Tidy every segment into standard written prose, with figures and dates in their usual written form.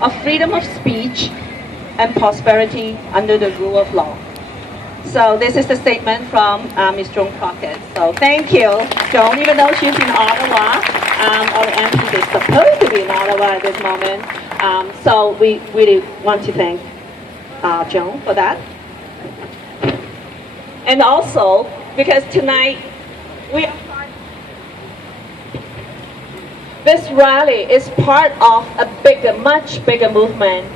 of freedom of speech and prosperity under the rule of law. So this is the statement from Ms. Joan Crockett. So thank you, Joan, even though she's in Ottawa, our MP is supposed to be in Ottawa at this moment. So we really want to thank Joan for that. And also, because tonight, this rally is part of a bigger, much bigger movement.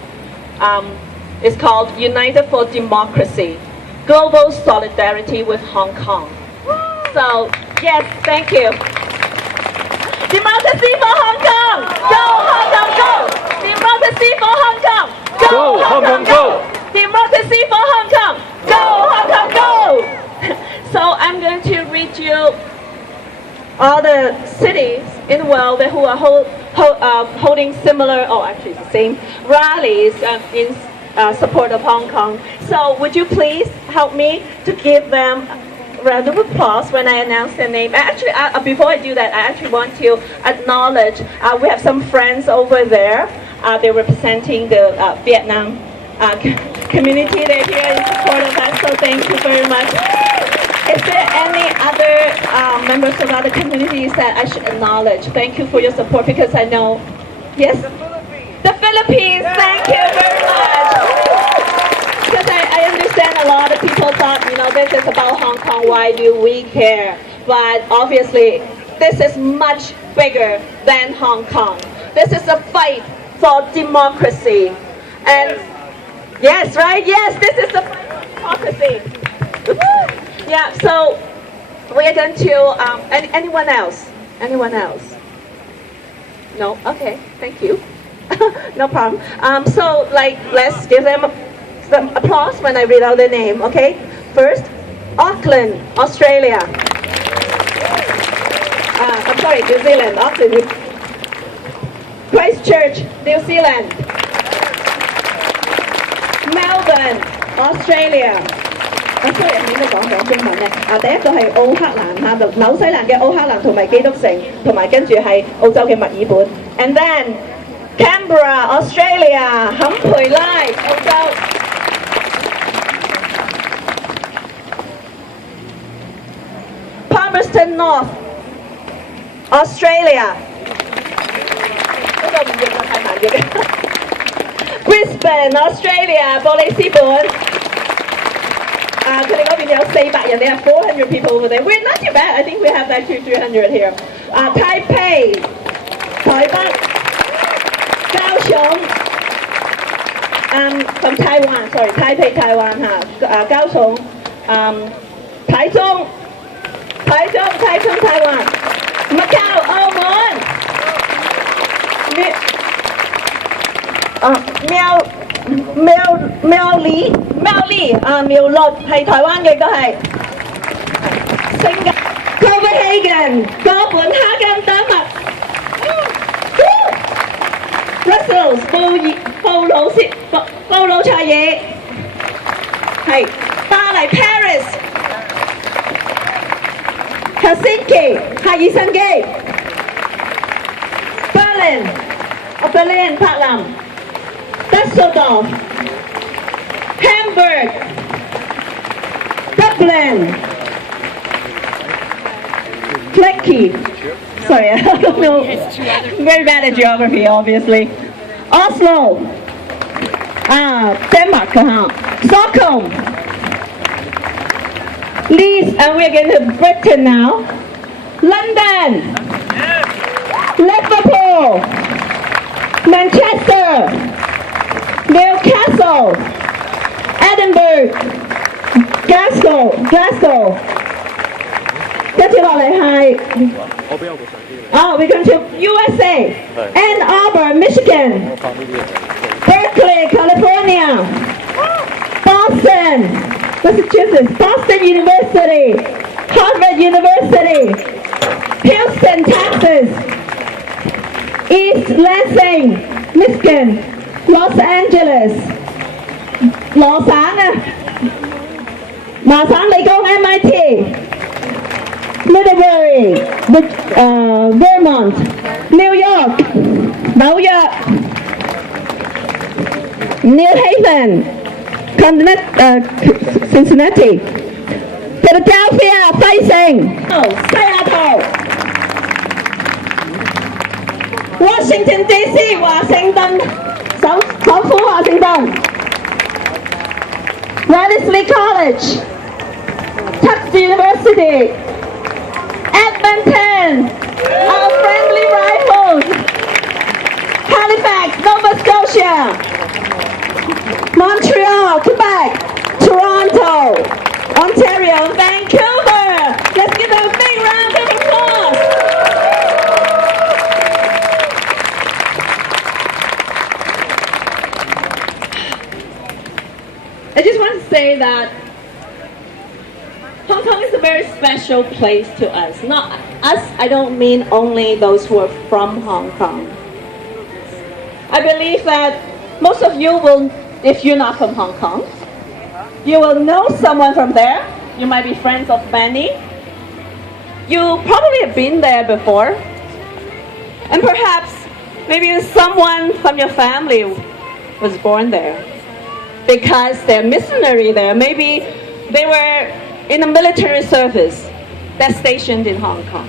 It's called United for Democracy, Global Solidarity with Hong Kong. So, yes, thank you. Democracy for Hong Kong! Go Hong Kong, go! Democracy for Hong Kong! Go Hong Kong, go! Democracy for Hong Kong! Go Hong Kong, go! So I'm going to read you all the cities in the world who are holding similar, or actually the same, rallies in support of Hong Kong. So would you please help me to give them a round of applause when I announce their name. Actually, before I do that, I actually want to acknowledge we have some friends over there. They're representing the Vietnam community. They're here in support of us, so thank you very much. Is there any other members of other communities that I should acknowledge? Thank you for your support, because I know, yes? The Philippines, thank you very much. Because I understand a lot of people thought, this is about Hong Kong, why do we care? But obviously, this is much bigger than Hong Kong. This is a fight for democracy. And yes, right? Yes, this is a fight for democracy. Yeah, so we are going to, anyone else? Anyone else? No? Okay, thank you. No problem. So, let's give them some applause when I read out their name, okay? First, Auckland, Australia. I'm sorry, New Zealand, Auckland. Christchurch, New Zealand. Melbourne, Australia. sorry， 應該講中文咧。第一個係奧克蘭嚇，紐西蘭嘅奧克蘭同埋基督城，同埋跟住係澳洲嘅墨爾本。And then Canberra, Australia， 坎培拉，澳洲。Palmerston North, Australia。呢個唔譯就太難譯。Brisbane, Australia， 布里斯本。佢哋嗰邊有400人，they have 400 people over there. We're not too bad. I think we have actually 300 here. Taipei, 台北，高雄。From Taiwan, sorry, Taipei, Taiwan 嚇。高雄，台中，台灣。Macau， 澳門。苗栗苗栗係台灣嘅都係。Copenhagen， 哥本哈根丹麥。Brussels， 布魯塞爾。係巴黎 Paris。Helsinki， 赫爾辛基。Berlin， 柏林。Düsseldorf, Hamburg, Dublin, Flecky. Sorry, I don't know. Very bad at geography, obviously. Oslo, Denmark, Stockholm, Leeds, and we're going to Britain now. London, Liverpool, Manchester. Newcastle, Edinburgh, Glasgow. 跟住落嚟係，we're going to USA, Ann Arbor, Michigan, Berkeley, California, Boston, Massachusetts, Boston University, Harvard University, Houston, Texas, East Lansing, Michigan. Los Angeles， 羅省麻省理工 MIT， Middlebury， Vermont， New York， 紐約 New Haven, Cincinnati, Philadelphia facing Seattle, Washington DC 華盛頓首府華盛頓 Wellesley College, Tufts University, Edmonton, our friendly rivals, Halifax, Nova Scotia, Montreal, Quebec, Toronto, Ontario, Vancouver. Let's give them a big round of applause. I just want to say that Hong Kong is a very special place to us. Not us, I don't mean only those who are from Hong Kong. I believe that most of you will, if you're not from Hong Kong, you will know someone from there. You might be friends of many. You probably have been there before. And perhaps maybe someone from your family was born there because they're missionary there. Maybe they were in the military service that's stationed in Hong Kong.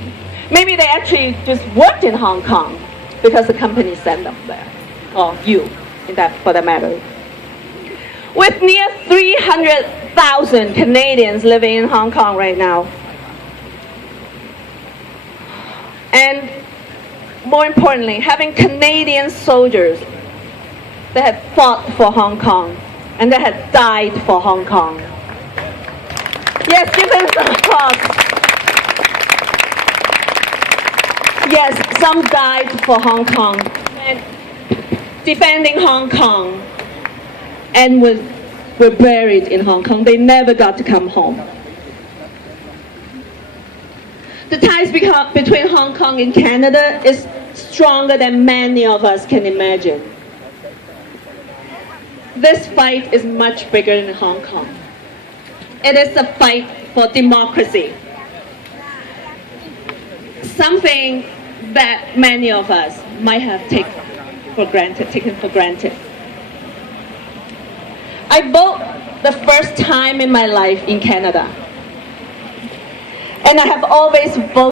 Maybe they actually just worked in Hong Kong because the company sent them there, or you, for that matter. With near 300,000 Canadians living in Hong Kong right now, and more importantly, having Canadian soldiers that have fought for Hong Kong and that have died for Hong Kong. Yes, give them some applause. Yes, some died for Hong Kong, and defending Hong Kong, and were buried in Hong Kong. They never got to come home. The ties between Hong Kong and Canada is stronger than many of us can imagine. This fight is much bigger than Hong Kong. It is a fight for democracy. Something that many of us might have taken for granted. I voted the first time in my life in Canada. And I have always voted